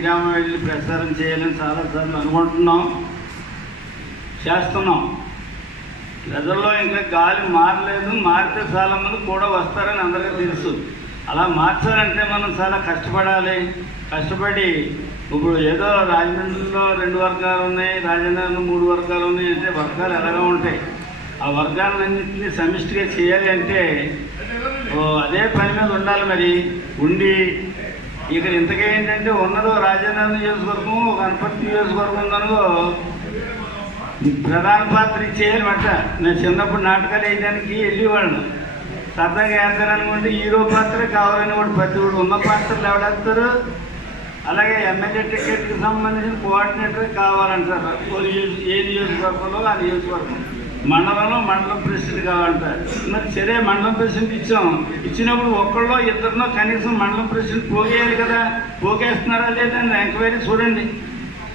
గ్రామం వెళ్ళి ప్రచారం చేయాలని చాలాసార్లు అనుకుంటున్నాం, చేస్తున్నాం. ప్రజల్లో ఇంకా గాలి మారలేదు. మారితే చాలామంది కూడా వస్తారని అందరికీ తెలుసు. అలా మార్చాలంటే మనం చాలా కష్టపడాలి. కష్టపడి ఇప్పుడు ఏదో రాజమండ్రిలో 2 వర్గాలు ఉన్నాయి, రాజధానిలో 3 వర్గాలు ఉన్నాయి అంటే వర్గాలు ఎలాగా ఉంటాయి. ఆ వర్గాలన్నింటినీ సమిష్టిగా చేయాలి అంటే అదే పని మీద ఉండాలి. మరి ఉండి ఇక్కడ ఇంతకే ఏంటంటే ఉన్నదో రాజధాని నియోజకవర్గం, ఒక అనపర్తి నియోజకవర్గం ఉందనుకో ప్రధాన పాత్ర చేయాలన్నమాట. నేను చిన్నప్పుడు నాటకాలు వేయడానికి వెళ్ళేవాళ్ళను. సరదాగా వేస్తారనుకుంటే హీరో పాత్ర కావాలని కూడా ప్రతి ఒక్కరు ఉన్న పాత్రలు ఎవడేస్తారు. అలాగే ఎమ్మెల్యే టికెట్కి సంబంధించిన కోఆర్డినేటర్ కావాలంటారు. ఏ నియోజకవర్గంలో ఆ నియోజకవర్గం, మండలంలో మండలం ప్రెసిడెంట్ కావాలంటారు. మరి సరే మండలం ప్రెసిడెంట్ ఇచ్చినప్పుడు ఒక్కళ్ళో ఇద్దరినో కనీసం మండలం ప్రెసిడెంట్ పోగేయాలి కదా. పోగేస్తున్నారా లేదని ఎంక్వైరీ చూడండి.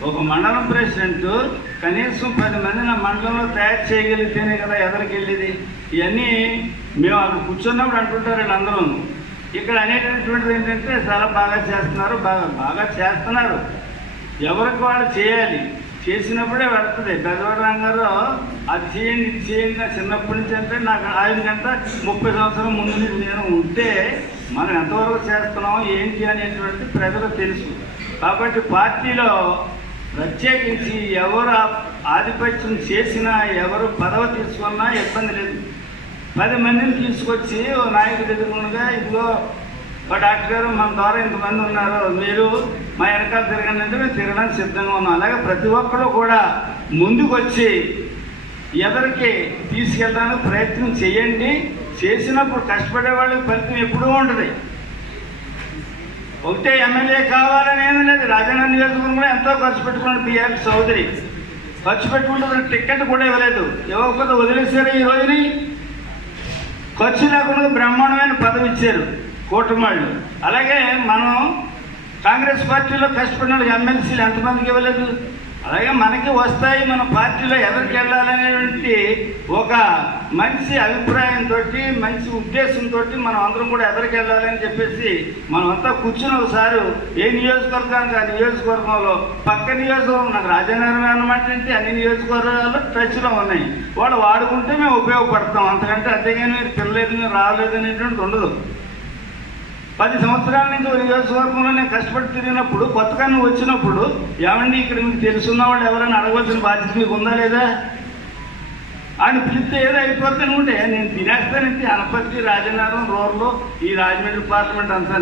ఒక మండలం ప్రెసిడెంట్ కనీసం 10 మంది నా మండలంలో తయారు చేయగలిగితేనే కదా ఎదరికి వెళ్ళేది. ఇవన్నీ మేము అక్కడ కూర్చున్నప్పుడు అంటుంటారు వీళ్ళందరూ. ఇక్కడ అనేటటువంటిది ఏంటంటే చాలా బాగా చేస్తున్నారు, బాగా చేస్తున్నారు. ఎవరికి వాళ్ళు చేయాలి. చేసినప్పుడే పెడుతుంది. పెద్దవాడు రంగారు అది చేయండి ఇది చేయండి. నా చిన్నప్పటి నుంచి అంటే నాకు ఆయన కంటే 30 సంవత్సరం ముందు నుంచి నేను ఉంటే మనం ఎంతవరకు చేస్తున్నాం ఏంటి అనేటువంటిది ప్రజలకు తెలుసు. కాబట్టి పార్టీలో ప్రత్యేకించి ఎవరు ఆధిపత్యం చేసినా, ఎవరు పదవి తీసుకున్నా ఇబ్బంది లేదు. 10 మందిని తీసుకొచ్చి ఓ నాయకుడి ఎదురుగా ఇదిగో ఒక డాక్టర్ గారు మన ద్వారా ఇంతమంది ఉన్నారు, మీరు మా వెనకాల తిరగండి అంటే మేము తిరగడానికి సిద్ధంగా ఉన్నాం. అలాగే ప్రతి ఒక్కరు కూడా ముందుకు వచ్చి ఎదరికి తీసుకెళ్ళడానికి ప్రయత్నం చేయండి. చేసినప్పుడు కష్టపడే వాళ్ళకి ఫలితం ఎప్పుడూ ఉంటుంది. ఒకటే ఎమ్మెల్యే కావాలని ఏమీ లేదు. రాజధాని నియోజకవర్గంలో ఎంతో ఖర్చు పెట్టుకున్నాడు పిఆర్ చౌదరి. ఖర్చు పెట్టుకుంటే టికెట్ కూడా ఇవ్వలేదు. ఇవ్వకపోతే వదిలేశారు. ఈ రోజుని ఖర్చు లేకుండా బ్రహ్మాండమైన పదవి ఇచ్చారు కూటమాళ్ళు. అలాగే మనం కాంగ్రెస్ పార్టీలో కష్టపడిన ఎమ్మెల్సీలు ఎంతమందికి ఇవ్వలేదు. అలాగే మనకి వస్తాయి. మన పార్టీలో ఎదరికి వెళ్ళాలనేటువంటి ఒక మంచి అభిప్రాయంతో, మంచి ఉద్దేశంతో మనం అందరం కూడా ఎదరికి వెళ్ళాలని చెప్పేసి మనం అంతా కూర్చుని ఒకసారి ఏ నియోజకవర్గానికి ఆ నియోజకవర్గంలో పక్క నియోజకవర్గం నాకు రాజనగరం అన్నమాట అంటే అన్ని నియోజకవర్గాలు టచ్లో ఉన్నాయి. వాళ్ళు వాడుకుంటే మేము ఉపయోగపడతాం. అంతకంటే అంతేగాని మీరు పిల్లలేదు మీరు రాలేదు అనేటువంటి ఉండదు. 10 సంవత్సరాల నుంచి ఒక నియోజకవర్గంలో నేను కష్టపడి తిరిగినప్పుడు కొత్తగా నువ్వు వచ్చినప్పుడు ఏమండి ఇక్కడ మీకు తెలుసున్న వాళ్ళు ఎవరైనా అడగవలసిన బాధ్యత మీకు ఉందా లేదా అని పిలిస్తే ఏదో అయిపోతే ఉంటే నేను తినేస్తానంటే అనపర్తి రాజనగరం రూరల్ ఈ రాజమండ్రి పార్లమెంట్ అంతా